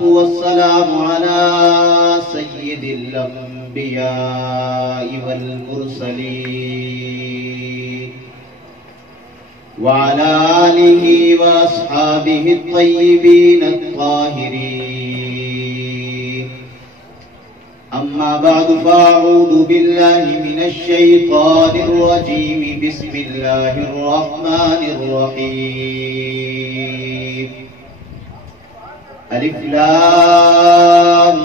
والسلام على سيد الأنبياء والمرسلين وعلى آله وأصحابه الطيبين الطاهرين. أما بعد فأعوذ بالله من الشيطان الرجيم. بسم الله الرحمن الرحيم. الف لام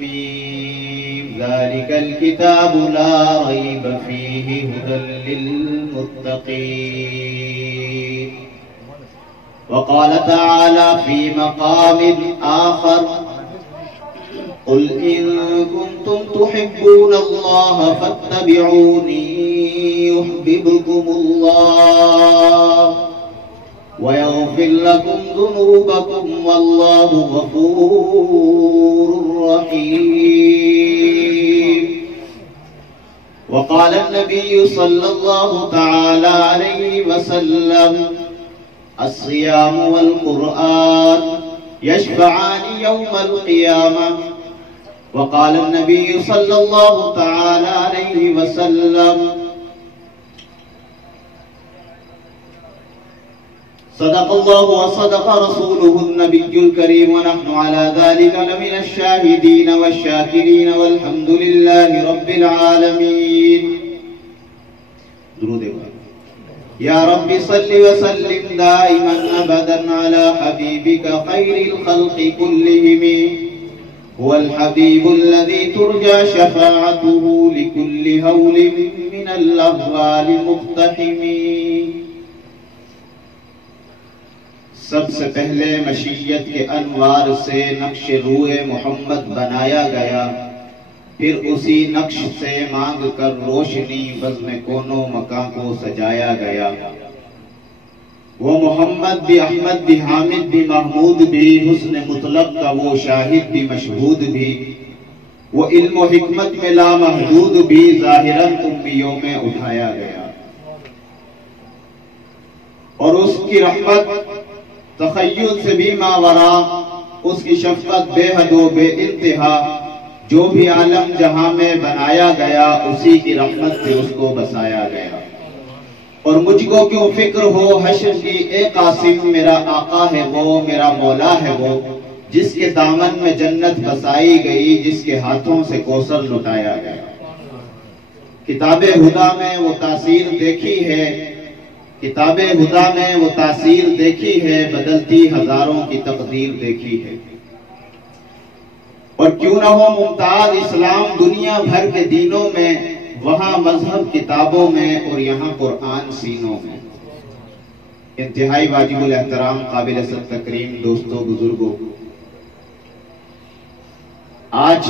میم ذلك الكتاب لا ريب فيه هدى للمتقين. وقال تعالى في مقام آخر قل إن كنتم تحبون الله فاتبعوني يحببكم الله ويغفر لكم ذنوبكم والله غفور رحيم. وقال النبي صلى الله تعالى عليه وسلم الصيام والقرآن يشفعان يوم القيامة. وقال النبي صلى الله تعالى عليه وسلم صدق الله وصدق رسوله النبي الكريم ونحن على ذلك لمن الشاهدين والشاكرين والحمد لله رب العالمين. درود يا رب صل وسلم دائما أبدا على حبيبك خير الخلق كلهم. هو الحبيب الذي ترجى شفاعته لكل هول من الأهوال مقتحم. سب سے پہلے مشیت کے انوار سے نقش روئے محمد بنایا گیا، پھر اسی نقش سے مانگ کر روشنی بزم کونوں مکان کو سجایا گیا. وہ محمد بھی احمد بھی حامد بھی محمود بھی، حسن مطلق کا وہ شاہد بھی مشہود بھی، وہ علم و حکمت میں لامحدود بھی، ظاہراً امیوں میں اٹھایا گیا. اور اس کی رحمت تخیل سے بھی ماورا، اس کی شفقت بے حد و بے انتہا. جو بھی عالم جہاں میں بنایا گیا اسی کی رحمت سے اس کو بسایا گیا. اور مجھ کو کیوں فکر ہو حشر کی اے قاسم، میرا آقا ہے وہ، میرا مولا ہے وہ، جس کے دامن میں جنت بسائی گئی، جس کے ہاتھوں سے کوثر لٹایا گیا. کتاب ہدا میں وہ تاثیر دیکھی ہے، کتاب ہدا میں وہ تاثیر دیکھی ہے، بدلتی ہزاروں کی تقدیر دیکھی ہے. اور کیوں نہ ہو ممتاز اسلام دنیا بھر کے دینوں میں، وہاں مذہب کتابوں میں اور یہاں قرآن سینوں میں. انتہائی واجب الاحترام قابل صد تکریم دوستوں بزرگوں، آج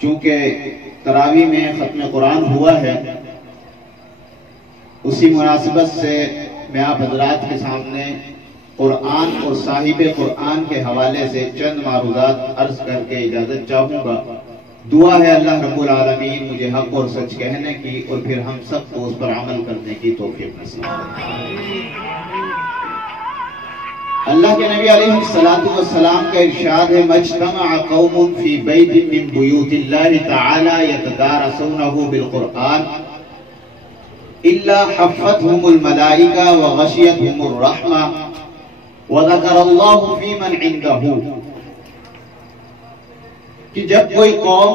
چونکہ تراویح میں ختم قرآن ہوا ہے، اسی مناسبت سے میں آپ حضرات کے سامنے قرآن اور صاحب قرآن کے حوالے سے چند معروضات عرض کر کے اجازت چاہوں گا. دعا ہے اللہ رب العالمین مجھے حق اور سچ کہنے کی اور پھر ہم سب کو اس پر عمل کرنے کی توفیق نصیب کرے. اللہ کے نبی علیہ السلام کا ارشاد ہے مجتمع قوم فی بیت من بیوت اللہ تعالی یتدارسونہ بالقرآن الا حفتهم الملائکہ وغشیتهم الرحمہ وذکر اللہ فی من عندہ. کہ جب کوئی قوم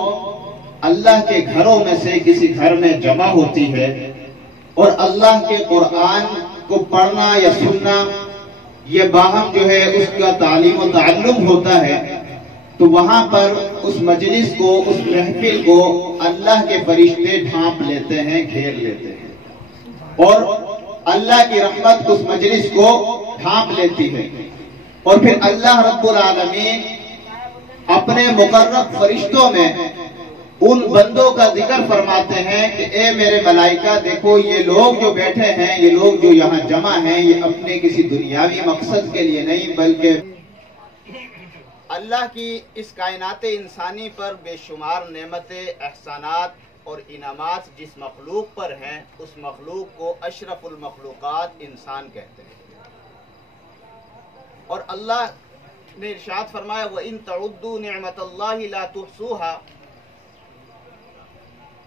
اللہ کے گھروں میں سے کسی گھر میں جمع ہوتی ہے اور اللہ کے قرآن کو پڑھنا یا سننا یہ باہم جو ہے اس کا تعلیم و تعلم ہوتا ہے، تو وہاں پر اس مجلس کو، اس محفل کو اللہ کے فرشتے ڈھانپ لیتے ہیں، گھیر لیتے ہیں، اور اللہ کی رحمت اس مجلس کو ڈھانپ لیتی ہے. اور پھر اللہ رب العالمین اپنے مقرب فرشتوں میں ان بندوں کا ذکر فرماتے ہیں کہ اے میرے ملائکہ دیکھو یہ لوگ جو بیٹھے ہیں، یہ لوگ جو یہاں جمع ہیں، یہ اپنے کسی دنیاوی مقصد کے لیے نہیں بلکہ اللہ کی اس کائنات انسانی پر بے شمار نعمتیں، احسانات اور انعامات جس مخلوق پر ہیں اس مخلوق کو اشرف المخلوقات انسان کہتے ہیں. اور اللہ نے ارشاد فرمایا وَإِن تَعُدُّوا نِعْمَةَ اللَّهِ لَا تُحْصُوهَا،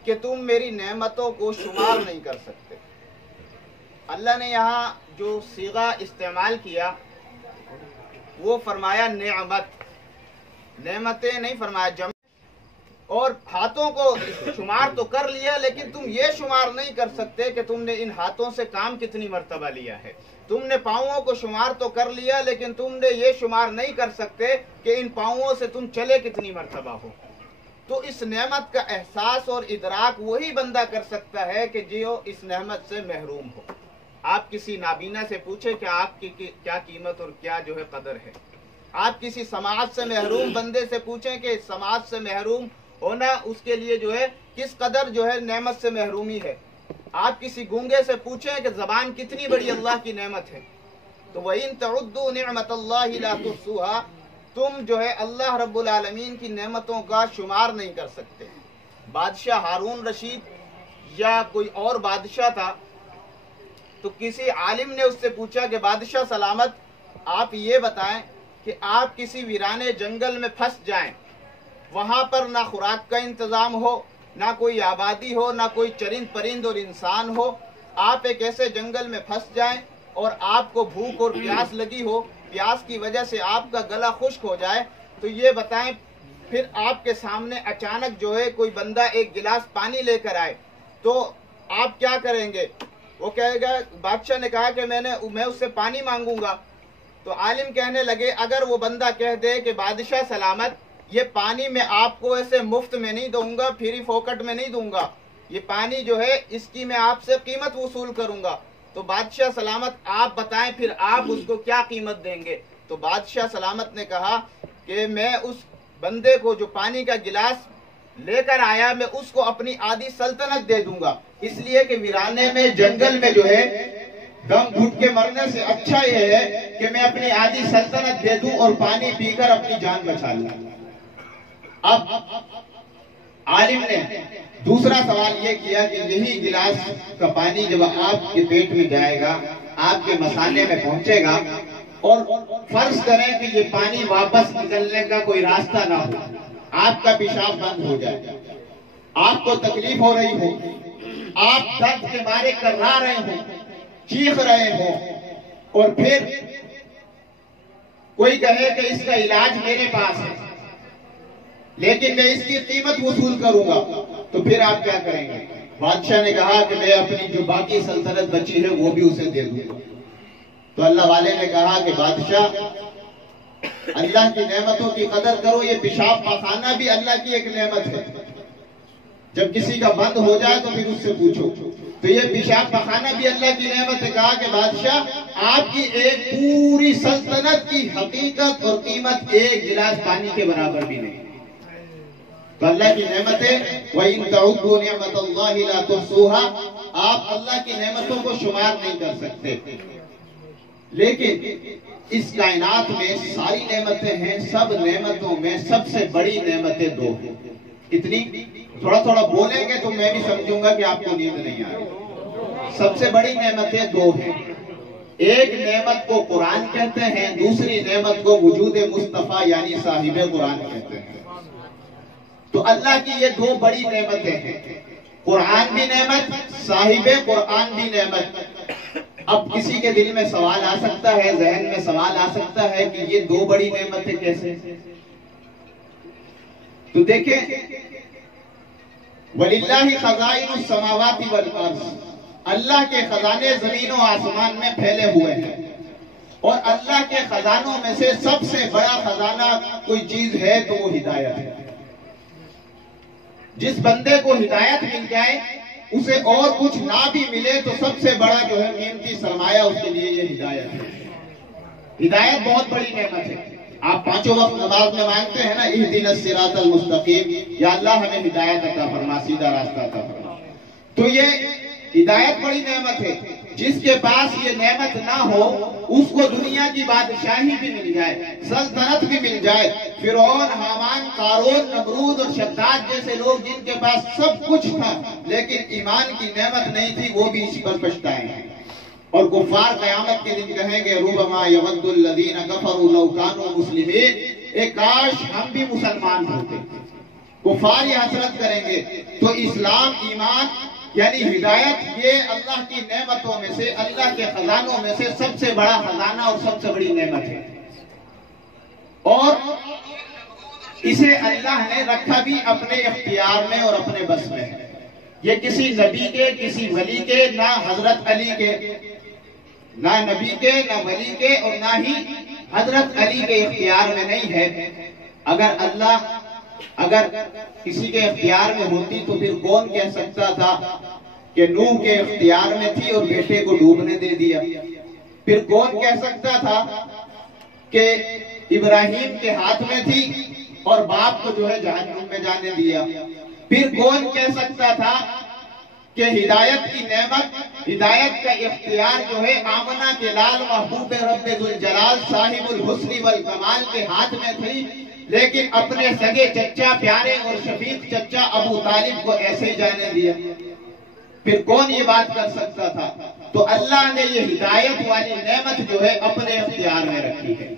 کہ تم میری نعمتوں کو شمار نہیں کر سکتے۔ اللہ نے یہاں جو صیغہ استعمال کیا وہ فرمایا نعمت، نعمتیں نہیں فرمایا جمع، اور ہاتھوں کو شمار تو کر لیا لیکن تم یہ شمار نہیں کر سکتے کہ تم نے ان ہاتھوں سے کام کتنی مرتبہ لیا ہے۔ تم نے پاؤں کو شمار تو کر لیا لیکن تم نے یہ شمار نہیں کر سکتے کہ ان پاؤں سے تم چلے کتنی مرتبہ ہو۔ تو اس نعمت کا احساس اور ادراک وہی بندہ کر سکتا ہے کہ جو اس نعمت سے محروم ہو۔ آپ کسی نابینا سے پوچھیں کہ آپ کی کیا قیمت اور کیا جو ہے قدر ہے۔ آپ کسی سماعت سے محروم بندے سے پوچھیں کہ سماعت سے محروم ہونا اس کے لیے جو ہے کس قدر جو ہے نعمت سے محرومی ہے۔ آپ کسی گونگے سے پوچھیں کہ زبان کتنی بڑی اللہ کی نعمت ہے۔ تو وَإِن تَعُدُّوا نِعْمَةَ اللَّهِ لَا تُحْصُوهَا، تم جو ہے اللہ رب العالمین کی نعمتوں کا شمار نہیں کر سکتے۔ بادشاہ ہارون رشید یا کوئی اور بادشاہ تھا تو کسی عالم نے اس سے پوچھا کہ بادشاہ سلامت، آپ یہ بتائیں کہ آپ کسی ویرانے جنگل میں پھنس جائیں، وہاں پر نہ خوراک کا انتظام ہو، نہ کوئی آبادی ہو، نہ کوئی چرند پرند اور انسان ہو، آپ ایک ایسے جنگل میں پھنس جائیں اور آپ کو بھوک اور پیاس لگی ہو، پیاس کی وجہ سے آپ کا گلا خشک ہو جائے، تو یہ بتائیں پھر آپ کے سامنے اچانک جو ہے کوئی بندہ ایک گلاس پانی لے کر آئے تو آپ کیا کریں گے؟ وہ کہے گا، بادشاہ نے کہا کہ میں اس سے پانی مانگوں گا۔ تو عالم کہنے لگے اگر وہ بندہ کہہ دے کہ بادشاہ سلامت یہ پانی میں آپ کو ایسے مفت میں نہیں دوں گا، فری فوکٹ میں نہیں دوں گا، یہ پانی جو ہے اس کی میں آپ سے قیمت وصول کروں گا، تو بادشاہ سلامت آپ بتائیں پھر آپ اس کو کیا قیمت دیں گے؟ تو بادشاہ سلامت نے کہا کہ میں اس بندے کو جو پانی کا گلاس لے کر آیا میں اس کو اپنی آدھی سلطنت دے دوں گا، اس لیے کہ ویرانے میں جنگل میں جو ہے دم گھٹ کے مرنے سے اچھا یہ ہے کہ میں اپنی آدھی سلطنت دے دوں اور پانی پی کر اپنی جان بچا لوں۔ اب عالم نے دوسرا سوال یہ کیا کہ یہی گلاس کا پانی جب آپ کے پیٹ میں جائے گا، آپ کے مثانے میں پہنچے گا، اور فرض کریں کہ یہ پانی واپس نکلنے کا کوئی راستہ نہ ہو، آپ کا پیشاب بند ہو جائے، آپ کو تکلیف ہو رہی ہو، آپ درد کے مارے کرا رہے ہوں، چیخ رہے ہوں، اور پھر کوئی کہے کہ اس کا علاج میرے پاس ہے لیکن میں اس کی قیمت وصول کروں گا، تو پھر آپ کیا کریں گے؟ بادشاہ نے کہا کہ میں اپنی جو باقی سلطنت بچی ہے وہ بھی اسے دے دوں گا۔ تو اللہ والے نے کہا کہ بادشاہ اللہ کی نعمتوں کی قدر کرو، یہ پیشاب پاخانہ بھی اللہ کی ایک نعمت ہے، جب کسی کا بند ہو جائے تو پھر اس سے پوچھو، تو یہ پیشاب پاخانہ بھی اللہ کی نعمت ہے۔ کہا کہ بادشاہ آپ کی ایک پوری سلطنت کی حقیقت اور قیمت ایک گلاس پانی کے برابر بھی نہیں۔ تو اللہ کی نعمتیں وَإِن تَعُدُّوا نِعْمَةَ اللَّهِ لَا تُحْصُوهَا، آپ اللہ کی نعمتوں کو شمار نہیں کر سکتے، لیکن اس کائنات میں ساری نعمتیں ہیں، سب نعمتوں میں سب سے بڑی نعمتیں دو ہیں۔ اتنی تھوڑا تھوڑا بولیں گے تو میں بھی سمجھوں گا کہ آپ کو نیند نہیں آ رہی۔ سب سے بڑی نعمتیں دو ہیں، ایک نعمت کو قرآن کہتے ہیں، دوسری نعمت کو وجود مصطفیٰ یعنی صاحب قرآن کہتے ہیں۔ تو اللہ کی یہ دو بڑی نعمتیں ہیں، قرآن بھی نعمت، صاحب قرآن بھی نعمت۔ اب کسی کے دل میں سوال آ سکتا ہے، ذہن میں سوال آ سکتا ہے کہ یہ دو بڑی نعمتیں کیسے؟ تو دیکھیں وَلِلَّهِ خَزَائِنُ السَّمَاوَاتِ وَالْأَرْضِ، اللہ کے خزانے زمین و آسمان میں پھیلے ہوئے ہیں، اور اللہ کے خزانوں میں سے سب سے بڑا خزانہ کوئی چیز ہے تو وہ ہدایت ہے۔ جس بندے کو ہدایت مل جائے، اسے اور کچھ نہ بھی ملے تو سب سے بڑا جو ہے قیمتی سرمایہ اس کے لیے یہ ہدایت ہے۔ ہدایت بہت بڑی نعمت ہے۔ آپ پانچوں وقت نماز میں مانگتے ہیں نا اہدنا الصراط المستقیم، یا اللہ ہمیں ہدایت عطا فرما، سیدھا راستہ عطا فرما۔ تو یہ ہدایت بڑی نعمت ہے۔ جس کے پاس یہ نعمت نہ ہو اس کو دنیا کی بادشاہی بھی مل جائے، سلطنت بھی مل جائے، فرعون، حامان، قارون، نمرود اور شداد جیسے لوگ جن کے پاس سب کچھ تھا لیکن ایمان کی نعمت نہیں تھی، وہ بھی اسی پر پچھتائے ہیں۔ اور کفار قیامت کے دن کہیں گے ربما یود الذین کفروا لو کانوا مسلمین، اے کاش ہم بھی مسلمان ہوتے۔ کفار یہ حسرت کریں گے۔ تو اسلام، ایمان یعنی ہدایت، یہ اللہ کی نعمتوں میں سے، اللہ کے خزانوں میں سے سب سے بڑا خزانہ اور سب سے بڑی نعمت ہے، اور اسے اللہ نے رکھا بھی اپنے اختیار میں اور اپنے بس میں ہے۔ یہ کسی نبی کے، کسی ولی کے، نہ حضرت علی کے، نہ نبی کے، نہ ولی کے، اور نہ ہی حضرت علی کے اختیار میں نہیں ہے۔ اگر کسی کے اختیار میں ہوتی تو پھر کون کہہ سکتا تھا کہ نوح کے اختیار میں تھی اور بیٹے کو ڈوبنے دے دیا؟ پھر کون کہہ سکتا تھا کہ ابراہیم کے ہاتھ میں تھی اور باپ کو جو ہے جہنم میں جانے دیا؟ پھر کون کہہ سکتا تھا کہ ہدایت کی نعمت، ہدایت کا اختیار جو ہے آمنہ کے لال محبوب رب ذوالجلال صاحب الحسن والکمال کے ہاتھ میں تھی، لیکن اپنے سگے چچا پیارے اور شفیق چچا ابو طالب کو ایسے ہی جانے دیا؟ پھر کون یہ بات کر سکتا تھا؟ تو اللہ نے یہ ہدایت والی نعمت جو ہے اپنے اختیار میں رکھی ہے۔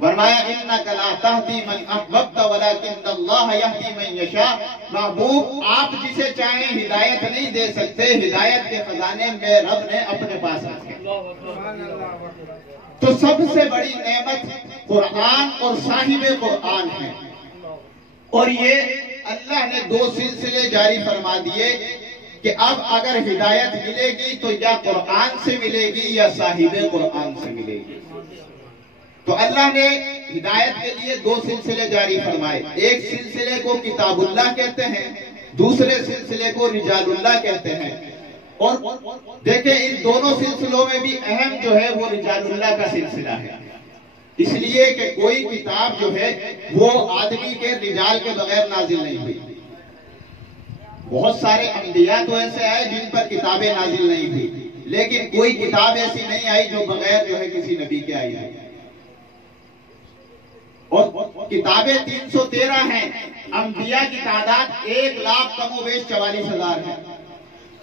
فرمایا اِنَّكَ لَا تَهْدِي مَنْ أَحْبَبْتَ وَلَكِنَّ اللَّهَ يَهْدِي مَنْ يَشَاءُ۔ محبوب آپ جسے چاہیں ہدایت نہیں دے سکتے، ہدایت کے خزانے میں رب نے اپنے پاس رکھے۔ تو سب سے بڑی نعمت قرآن اور صاحب قرآن ہے، اور یہ اللہ نے دو سلسلے جاری فرما دیے کہ اب اگر ہدایت ملے گی تو یا قرآن سے ملے گی یا صاحب قرآن سے ملے گی۔ تو اللہ نے ہدایت کے لیے دو سلسلے جاری فرمائے، ایک سلسلے کو کتاب اللہ کہتے ہیں، دوسرے سلسلے کو رجال اللہ کہتے ہیں۔ اور دیکھیں ان دونوں سلسلوں میں بھی اہم جو ہے وہ رجال اللہ کا سلسلہ ہے، اس لیے کہ کوئی کتاب جو ہے وہ آدمی کے رجال کے بغیر نازل نہیں ہوئی۔ بہت سارے انبیاء تو ایسے آئے جن پر کتابیں نازل نہیں ہوئی، لیکن کوئی کتاب ایسی نہیں آئی جو بغیر جو ہے کسی نبی کے آئی ہے۔ اور کتابیں 313 ہیں، انبیاء کی تعداد 1,00,000 کم و بیش 44,000 ہے۔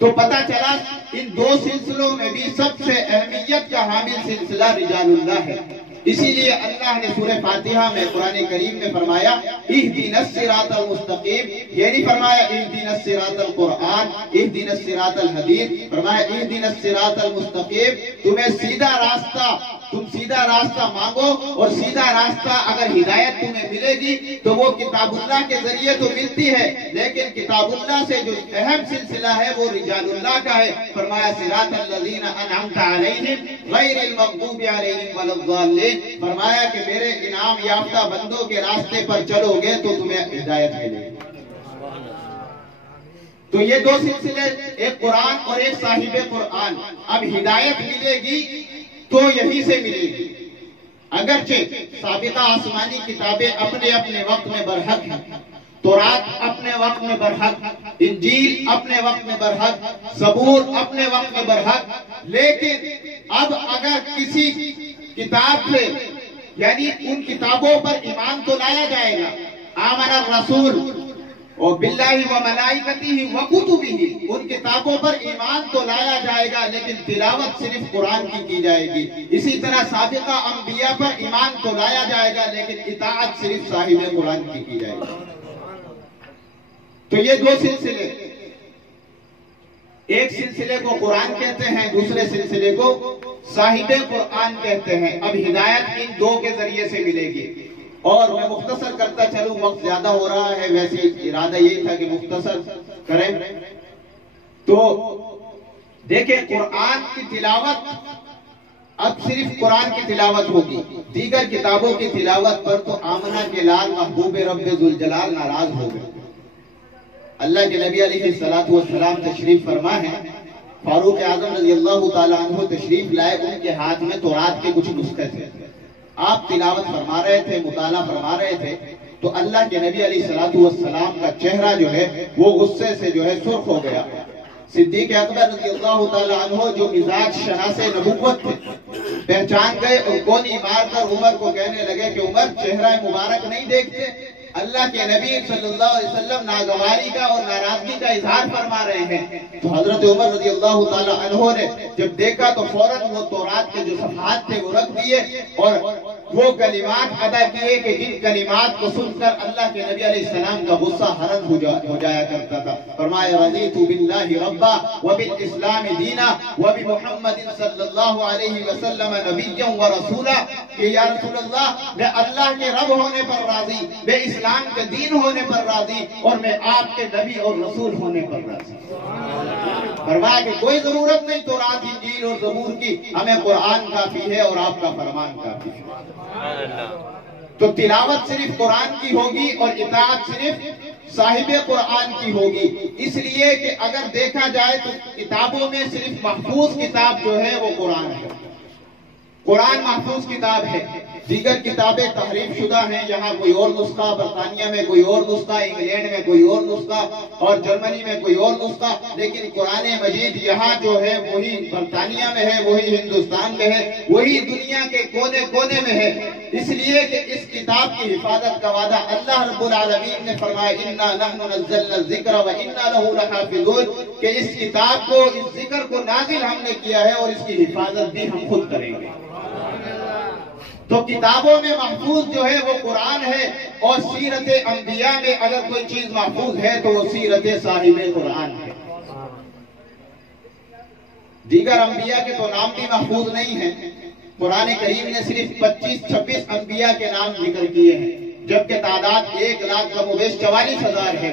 تو پتہ چلا ان دو سلسلوں میں بھی سب سے اہمیت کا حامل سلسلہ رجال اللہ ہے۔ اسی لیے اللہ نے سورہ فاتحہ میں قرآن کریم میں فرمایا اہدنا الصراط المستقیم، یہ نہیں فرمایا اہدنا الصراط القرآن، اہدنا الصراط الحدید، فرمایا اہدنا الصراط المستقیم، تمہیں سیدھا راستہ، تم سیدھا راستہ مانگو، اور سیدھا راستہ اگر ہدایت تمہیں ملے گی تو وہ کتاب اللہ کے ذریعے تو ملتی ہے، لیکن کتاب اللہ سے جو اہم سلسلہ ہے وہ رجال اللہ کا ہے۔ فرمایا صراط الذین انعمت علیہم غیر المغضوب علیہم ولا الضالین، فرمایا کہ میرے انعام یافتہ بندوں کے راستے پر چلو گے تو تمہیں ہدایت ملے گی۔ تو یہ دو سلسلے، ایک قرآن اور ایک صاحب قرآن۔ اب ہدایت ملے گی تو یہی سے ملے گی، اگرچہ سابقہ آسمانی کتابیں اپنے اپنے وقت میں برحق ہیں، تورات اپنے وقت میں برحق، انجیل اپنے وقت میں برحق، زبور اپنے وقت میں برحق، لیکن اب اگر کسی کتاب سے یعنی ان کتابوں پر ایمان تو لایا جائے گا، آمن الرسول اور باللہ و ملائکتہ و کتبہ، ان کتابوں پر ایمان تو لایا جائے گا لیکن تلاوت صرف قرآن کی جائے گی۔ اسی طرح سابقہ انبیاء پر ایمان تو لایا جائے گا لیکن اطاعت صرف صاحب قرآن کی جائے گی۔ تو یہ دو سلسلے، ایک سلسلے کو قرآن کہتے ہیں، دوسرے سلسلے کو صاحب قرآن کہتے ہیں۔ اب ہدایت ان دو کے ذریعے سے ملے گی، اور میں مختصر کرتا چلوں، وقت زیادہ ہو رہا ہے، ویسے ارادہ یہی تھا کہ مختصر کریں۔ تو دیکھیں قرآن کی تلاوت اب صرف قرآن کی تلاوت ہوگی، دیگر کتابوں کی تلاوت پر تو آمنہ کے لال محبوب رب ذوالجلال ناراض ہو گئے۔ اللہ کے نبی علیہ السلام تشریف فرما ہے، فاروق اعظم رضی اللہ تعالیٰ عنہ تشریف لائے، ان کے ہاتھ میں تورات کے کچھ نسخے تھے، آپ تلاوت فرما رہے تھے، مطالعہ فرما رہے تھے، تو اللہ کے نبی علیہ السلام کا چہرہ جو ہے وہ غصے سے جو ہے سرخ ہو گیا۔ صدیق اکبر رضی اللہ تعالیٰ عنہ جو مزاج شناس نبوت تھے پہچان گئے، اور گونی مار کر عمر کو کہنے لگے کہ عمر چہرہ مبارک نہیں دیکھتے؟ اللہ کے نبی صلی اللہ علیہ وسلم ناگواری کا اور ناراضگی کا اظہار فرما رہے ہیں، تو حضرت عمر رضی اللہ تعالی عنہ نے جب دیکھا تو فوراً وہ تورات کے جو صفحات تھے وہ رکھ دیے اور وہ کلمات ادا کیے کہ جن کلمات کو سن کر اللہ کے نبی علیہ السلام کا غصہ حرم ہو جایا کرتا تھا۔ فرمایا رضیت باللہ ربا وبالاسلام دینا وبمحمد صلی اللہ علیہ وسلم نبیا ورسولا، کہ یا رسول اللہ میں اللہ کے رب ہونے پر راضی، میں اسلام کے دین ہونے پر راضی، اور میں آپ کے نبی اور رسول ہونے پر راضی۔ فرمایا کہ کوئی ضرورت نہیں تورات انجیل اور زبور کی، ہمیں قرآن کافی ہے اور آپ کا فرمان کافی ہے۔ تو تلاوت صرف قرآن کی ہوگی اور اطاعت صرف صاحب قرآن کی ہوگی، اس لیے کہ اگر دیکھا جائے تو کتابوں میں صرف محفوظ کتاب جو ہے وہ قرآن ہے۔ قرآن محفوظ کتاب ہے، دیگر کتابیں تحریف شدہ ہیں، یہاں کوئی اور نسخہ، برطانیہ میں کوئی اور نسخہ، انگلینڈ میں کوئی اور نسخہ اور جرمنی میں کوئی اور نسخہ، لیکن قرآن مجید یہاں جو ہے وہی برطانیہ میں ہے، وہی ہندوستان میں ہے، وہی دنیا کے کونے کونے میں ہے، اس لیے کہ اس کتاب کی حفاظت کا وعدہ اللہ رب العالمین نے فرمایا اِنَّا نَحْنُ نَزَّلْنَا الذِّكْرَ وَإِنَّا لَهُ لَحَافِظُونَ، کہ اس کتاب کو، اس ذکر کو نازل ہم نے کیا ہے اور اس کی حفاظت بھی ہم خود کریں گے۔ تو کتابوں میں محفوظ جو ہے وہ قرآن ہے، اور سیرت انبیاء میں اگر کوئی چیز محفوظ ہے تو وہ سیرت صاحب قرآن ہے۔ دیگر انبیاء کے تو نام بھی محفوظ نہیں ہیں، قرآن کریم نے صرف 25-26 انبیاء کے نام ذکر کیے ہیں، جبکہ تعداد 1,44,000 ہے،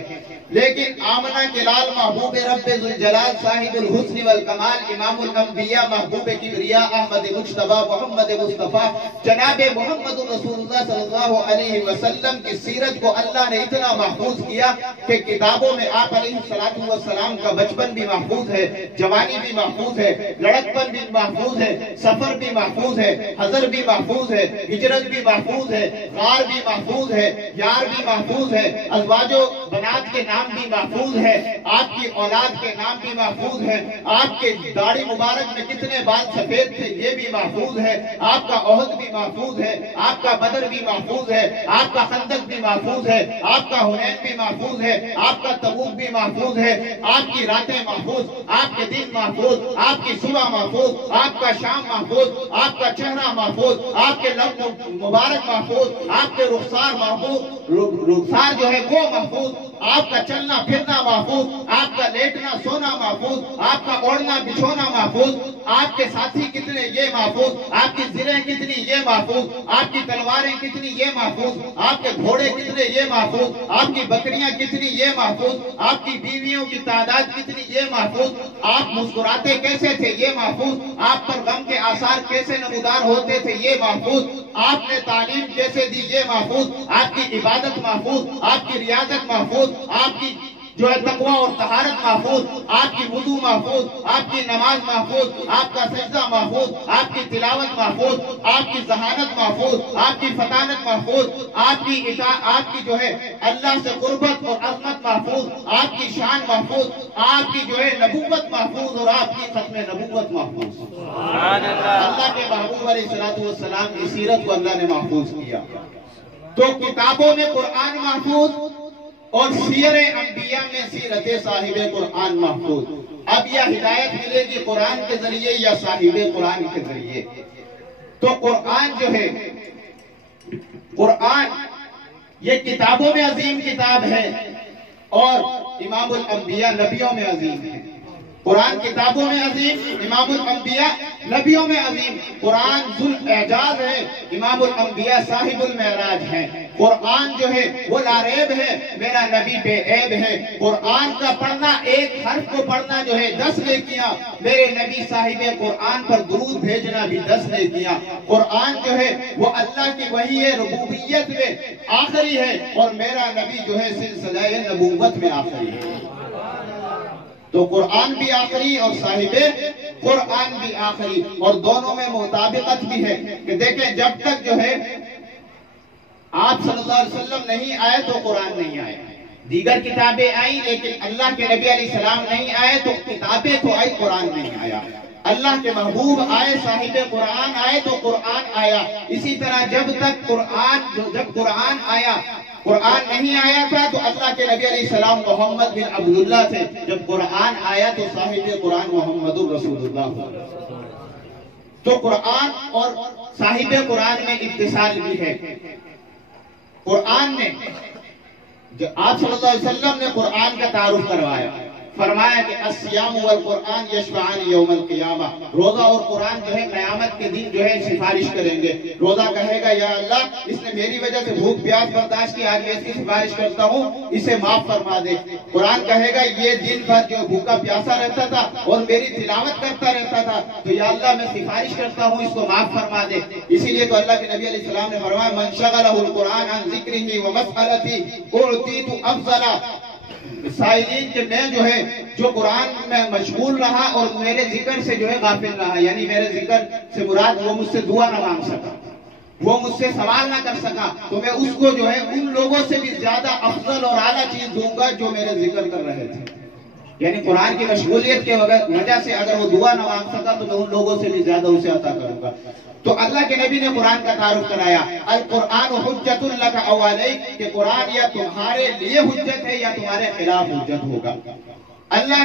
لیکن آمنہ کے لال محبوب رب ذوالجلال صاحب الحسن والکمال امام الانبیاء محبوب کبریا احمد مجتبی محمد مصطفیٰ جناب محمد رسول اللہ صلی اللہ علیہ وسلم کی سیرت کو اللہ نے اتنا محفوظ کیا کہ کتابوں میں آپ علیہ السلام کا بچپن بھی محفوظ ہے، جوانی بھی محفوظ ہے، لڑکپن بھی محفوظ ہے، سفر بھی محفوظ ہے، حضر بھی محفوظ ہے، ہجرت بھی محفوظ ہے، غار بھی محفوظ ہے، یار بھی محفوظ ہے، ازواج و بنات کے نام بھی محفوظ ہے، آپ کی اولاد کے نام بھی محفوظ ہے، آپ کے داڑھی مبارک میں کتنے بال سفید تھے یہ بھی محفوظ ہے، آپ کا احد بھی محفوظ ہے، آپ کا بدر بھی محفوظ ہے، آپ کا خندق بھی محفوظ ہے، آپ کا حنین بھی محفوظ ہے، آپ کا تبوک بھی محفوظ ہے، آپ کی راتیں محفوظ، آپ کے دن محفوظ، آپ کی صبح محفوظ، آپ کا شام محفوظ، آپ کا چہرہ محفوظ، آپ کے لب مبارک محفوظ، آپ کے رخسار محفوظ، رخسار جو ہے وہ محفوظ، آپ کا چلنا پھرنا محفوظ، آپ کا لیٹنا سونا محفوظ، آپ کا اوڑھنا بچھونا محفوظ، آپ کے ساتھی کتنے یہ محفوظ، آپ کی زرہیں کتنی یہ محفوظ، آپ کی تلواریں کتنی یہ محفوظ، آپ کے گھوڑے کتنے یہ محفوظ، آپ کی بکریاں کتنی یہ محفوظ، آپ کی بیویوں کی تعداد کتنی یہ محفوظ، آپ مسکراتے کیسے تھے یہ محفوظ، آپ پر غم کے آثار کیسے نمودار ہوتے تھے یہ محفوظ، آپ نے تعلیم کیسے دی یہ محفوظ، آپ کی عبادت محفوظ، آپ کی ریاضت محفوظ، آپ کی جو ہے تقوی اور طہارت محفوظ، آپ کی وضو محفوظ، آپ کی نماز محفوظ، آپ کا سجدہ محفوظ، آپ کی تلاوت محفوظ، آپ کی ذہانت محفوظ، آپ کی فطانت محفوظ، آپ کی جو ہے اللہ سے قربت اور عظمت محفوظ، آپ کی شان محفوظ، آپ کی جو ہے نبوت محفوظ اور آپ کی ختم نبوت محفوظ۔ اللہ کے محبوب علیہ السلام کی سیرت کو اللہ نے محفوظ کیا۔ تو کتابوں میں قرآن محفوظ اور سیر انبیاء میں سیرت صاحب قرآن محفوظ۔ اب یہ ہدایت ملے گی قرآن کے ذریعے یا صاحب قرآن کے ذریعے؟ تو قرآن جو ہے، قرآن یہ کتابوں میں عظیم کتاب ہے اور امام الانبیاء نبیوں میں عظیم ہے۔ قرآن کتابوں میں عظیم، امام الانبیاء نبیوں میں عظیم۔ قرآن ذو الاعجاز ہے، امام الانبیاء صاحب المعراج ہے۔ قرآن جو ہے وہ لاریب ہے، میرا نبی بے عیب ہے۔ قرآن کا پڑھنا، ایک حرف کو پڑھنا جو ہے 10 نیکیاں، میرے نبی صاحب قرآن پر درود بھیجنا بھی 10 نیکیاں۔ قرآن جو ہے وہ اللہ کی وحی ہے، ربوبیت میں آخری ہے، اور میرا نبی جو ہے سلسلہ نبوت میں آخری ہے۔ تو قرآن بھی آخری اور صاحب قرآن بھی آخری، اور دونوں میں مطابقت بھی ہے کہ دیکھیں جب تک جو ہے آپ صلی اللہ علیہ وسلم نہیں آئے تو قرآن نہیں آئے، دیگر کتابیں آئیں لیکن اللہ کے نبی علیہ السلام نہیں آئے تو کتابیں تو آئی، قرآن نہیں آیا۔ اللہ کے محبوب آئے، صاحب قرآن آئے تو قرآن آیا۔ اسی طرح جب قرآن آیا قرآن نہیں آیا تھا تو اللہ کے نبی علیہ السلام محمد بن عبداللہ تھے. جب قرآن آیا تو صاحب قرآن محمد رسول اللہ. تو قرآن اور صاحب قرآن میں اتصال بھی ہے. قرآن نے آپ صلی اللہ علیہ وسلم نے قرآن کا تعارف کروایا. فرمایا کہ الصیام والقرآن یشفعان یوم القیامہ. روزہ اور قرآن جو ہے قیامت کے دن جو ہے سفارش کریں گے. روزہ کہے گا یا اللہ اس نے میری وجہ سے بھوک پیاس برداشت کی, آج میں اس کی سفارش کرتا ہوں, اسے معاف فرما دے. قرآن کہے گا یہ دن بھر جو بھوکا پیاسا رہتا تھا اور میری تلاوت کرتا رہتا تھا تو یا اللہ میں سفارش کرتا ہوں اس کو معاف فرما دے. اسی لیے تو اللہ کے نبی علیہ السلام نے فرمایا من شغلہ القرآن عن ذکرہ ومسألتہ اعطیت افضل. سائلین کہ میں جو ہے جو قرآن میں مشغول رہا اور میرے ذکر سے جو ہے غافل رہا, یعنی میرے ذکر سے مراد وہ مجھ سے دعا نہ مانگ سکا, وہ مجھ سے سوال نہ کر سکا, تو میں اس کو جو ہے ان لوگوں سے بھی زیادہ افضل اور اعلیٰ چیز دوں گا جو میرے ذکر کر رہے تھے. یعنی قرآن کی مشغولیت کے وجہ سے اگر وہ دعا نہ مانگ سکا تو میں ان لوگوں سے بھی زیادہ اسے عطا کروں گا. تو اللہ کے نبی نے قرآن کا تعارف کرایا. القرآن حجت لک او علیک, کہ قرآن یا تمہارے لیے حجت ہے یا تمہارے خلاف حجت ہوگا. اللہ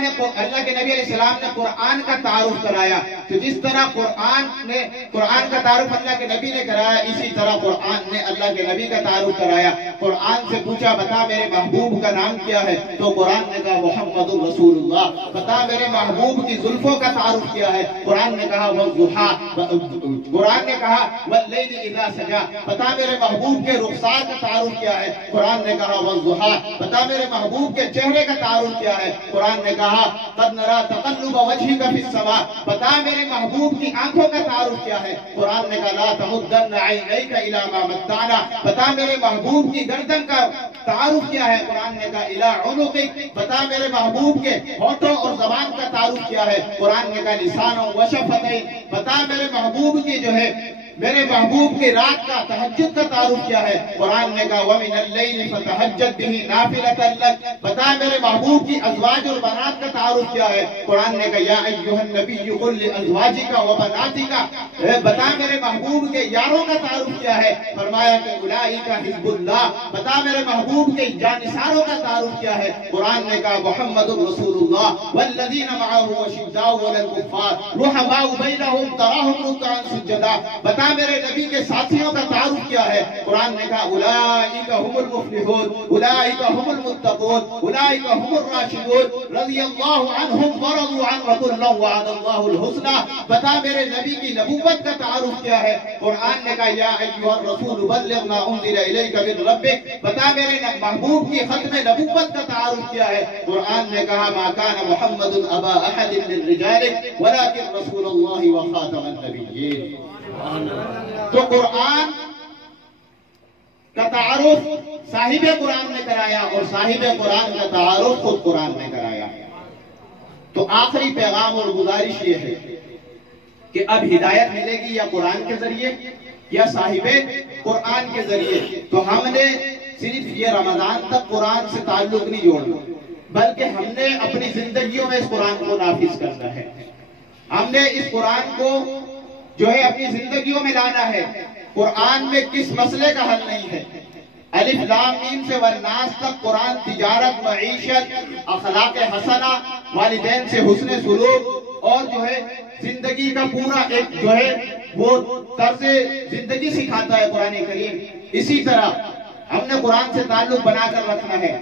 کے نبی علیہ السلام نے قرآن کا تعارف کرایا. تو جس طرح قرآن کا تعارف اللہ کے نبی نے کرایا, اسی طرح قرآن نے اللہ کے نبی کا تعارف کرایا. قرآن سے پوچھا بتا میرے محبوب کا نام کیا ہے, تو قرآن نے کہا محمد رسول اللہ. بتا میرے محبوب کی زلفوں کا تعارف کیا ہے, قرآن نے کہا والضحا. قرآن نے کہا واللیل اذا سجا. بتا میرے محبوب کے رخسار کا تعارف کیا ہے, قرآن نے کہا والضحا. بتا میرے محبوب کے چہرے کا تعارف کیا ہے, قرآن نے کہا قد نرا تقلب وجهك في السماء. بتا میرے محبوب کی آنکھوں کا تعارف کیا ہے, قرآن نے کہا لا تمدن عینیک الی ما متعنا. بتا میرے محبوب کی گردن کا تعارف کیا ہے, قرآن نے کہا الی عنقک. بتا میرے محبوب کے ہونٹوں اور زبان کا تعارف کیا ہے, قرآن نے کہا لسان و شفتین. بتا میرے محبوب کی جو ہے میرے محبوب کی رات کا تہجد کا تعارف کیا ہے, قرآن نے کہا وَمِنَ اللَّيْلِ فَتَهَجَّدْ بِهِ نَافِلَةً لَكَ. بتا میرے محبوب کی ازواج اور بنات کا تعارف کیا ہے, قرآن نے کہا یا ایھا النبی قل لأزواجک وبناتک. بتا میرے محبوب کے یاروں کا تعارف کیا ہے, فرمایا کہ اولئک حزب اللہ. بتا میرے محبوب کے جانثاروں کا تعارف کیا ہے, قرآن نے کہا محمد رسول اللہ والذین معه اشداء علی الکفار رحماء بینہم تراہم رکعا سجدا. بتا میرے نبی کے ساتھیوں کا تعارف کیا ہے, قرآن نے کہا اولئک هم المفلحون اولئک هم المتقون اولئک هم الراشدون رضی اللہ عنہم ورضوا عنہ وکلا وعد اللہ الحسنى. بتا میرے نبی کی نبوت کا تعارف کیا ہے, قرآن نے کہا یا ایھا الرسول بلغ ما انزل الیک من ربک. بتا میرے محبوب کی ختم نبوت کا تعارف کیا ہے, قرآن نے کہا ما کان محمد ابا احد من رجالک ولکن رسول اللہ وخاتم النبیین. تو قرآن کا تعارف صاحب قرآن نے کرایا اور صاحب قرآن کا تعارف خود قرآن نے کرایا. تو آخری پیغام اور گزارش یہ ہے کہ اب ہدایت ملے گی یا قرآن کے ذریعے یا صاحب قرآن کے ذریعے. تو ہم نے صرف یہ رمضان تک قرآن سے تعلق نہیں جوڑنا, بلکہ ہم نے اپنی زندگیوں میں اس قرآن کو نافذ کرنا ہے. ہم نے اس قرآن کو جو ہے اپنی زندگیوں میں لانا ہے. قرآن میں کس مسئلے کا حل نہیں ہے. الف لام میم سے والناس تک قرآن تجارت, معیشت, اخلاق حسنہ, والدین سے حسن سلوک اور جو ہے زندگی کا پورا ایک جو ہے وہ طرز زندگی سکھاتا ہے قرآن کریم. اسی طرح ہم نے قرآن سے تعلق بنا کر رکھنا ہے.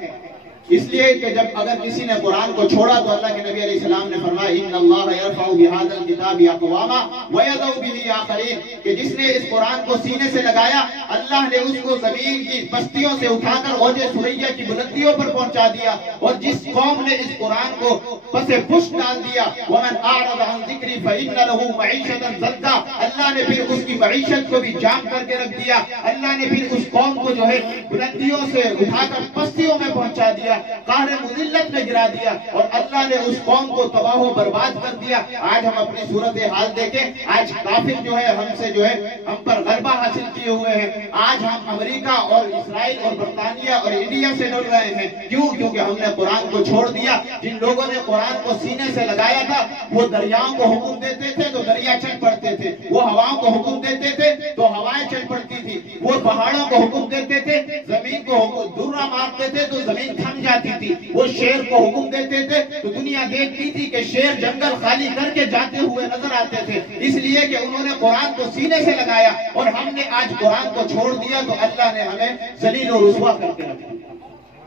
اس لیے کہ جب اگر کسی نے قرآن کو چھوڑا تو اللہ کے نبی علیہ السلام نے فرمایا ان اللہ یرفع بہذا الکتاب اقواما ویضع بہ آخرین, کہ جس نے اس قرآن کو سینے سے لگایا اللہ نے اس کو زمین کی بستیوں سے اٹھا کر اوج ثریا کی بلندیوں پر پہنچا دیا. اور جس قوم نے اس قرآن کو پس پشت ڈال دیا ومن اعرض عن ذکری فإن له معیشۃ ضنکا, اللہ نے پھر اس کی معیشت کو بھی جام کر کے رکھ دیا. اللہ نے پھر اس قوم کو جو ہے بلندیوں سے اٹھا کر پستیوں میں پہنچا دیا قہر مذلت میں گرا دیا اور اللہ نے اس قوم کو تباہ و برباد کر دیا۔ آج ہم اپنی صورتحال دیکھیں، آج کافر جو ہے ہم سے جو ہے ہم پر غلبہ حاصل کیے ہوئے ہیں۔ آج ہم امریکہ اور اسرائیل اور برطانیہ اور انڈیا سے ڈر رہے ہیں، کیوں؟ کیونکہ ہم نے قرآن کو چھوڑ دیا۔ جن لوگوں نے قرآن کو سینے سے لگایا تھا وہ دریاؤں کو حکم دیتے تھے تو دریا چل پڑتے تھے، وہ ہواؤں کو حکم دیتے تھے تو ہوائیں چل پڑتی تھی، وہ پہاڑوں کو حکم دیتے تھے، زمین کو درہ مارتے تھے تو زمین تھم جاتی تھی، وہ شیر کو حکم دیتے تھے تو دنیا دیکھتی تھی کہ شیر جنگل خالی کر کے جاتے ہوئے نظر آتے تھے، اس لیے کہ انہوں نے قرآن کو سینے سے لگایا۔ اور ہم نے آج قرآن کو چھوڑ دیا تو اللہ نے ہمیں ذلیل و رسوا کر کے رکھ دیا۔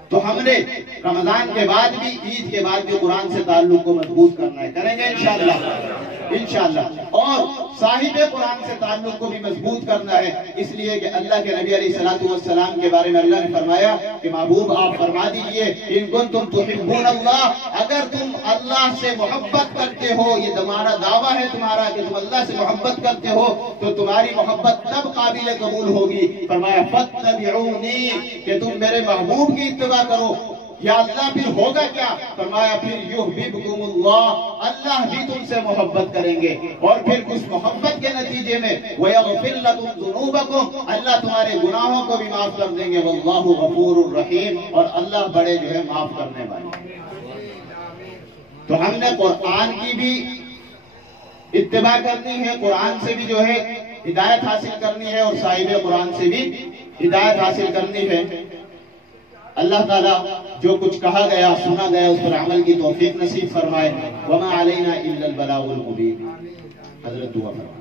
تو ہم نے رمضان کے بعد بھی، عید کے بعد بھی قرآن سے تعلق کو مضبوط کرنا ہے، کریں گے انشاءاللہ، اور صاحب قرآن سے تعلق کو بھی مضبوط کرنا ہے، اس لیے کہ اللہ کے نبی علیہ السلام کے بارے میں اللہ نے فرمایا کہ محبوب آپ فرما دیجئے ان کنتم تحبون اللہ، اگر تم اللہ سے محبت کرتے ہو، یہ تمہارا دعویٰ ہے تمہارا کہ تم اللہ سے محبت کرتے ہو تو تمہاری محبت تب قابل قبول ہوگی۔ فرمایا فاتبعونی، کہ تم میرے محبوب کی اتباع کرو۔ یا اللہ پھر ہوگا کیا؟ فرمایا پھر یحببکم اللہ، اللہ بھی تم سے محبت کریں گے، اور پھر اس محبت کے نتیجے میں وَيَغْفِرْ لَكُمْ ذُنُوبَكُمْ، اللہ تمہارے گناہوں کو بھی معاف کر دیں گے، وَاللَّهُ غَفُورٌ رَحِيمٌ، اور اللہ بڑے جو ہے معاف کرنے والے۔ تو ہم نے قرآن کی بھی اتباع کرنی ہے، قرآن سے بھی جو ہے ہدایت حاصل کرنی ہے، اور صاحب قرآن سے بھی ہدایت حاصل کرنی ہے۔ اللہ تعالیٰ جو کچھ کہا گیا سنا گیا اس پر عمل کی توفیق نصیب فرمائے۔ وما علینا الا البلاغ المبین۔ حضرت دعا فرمائے۔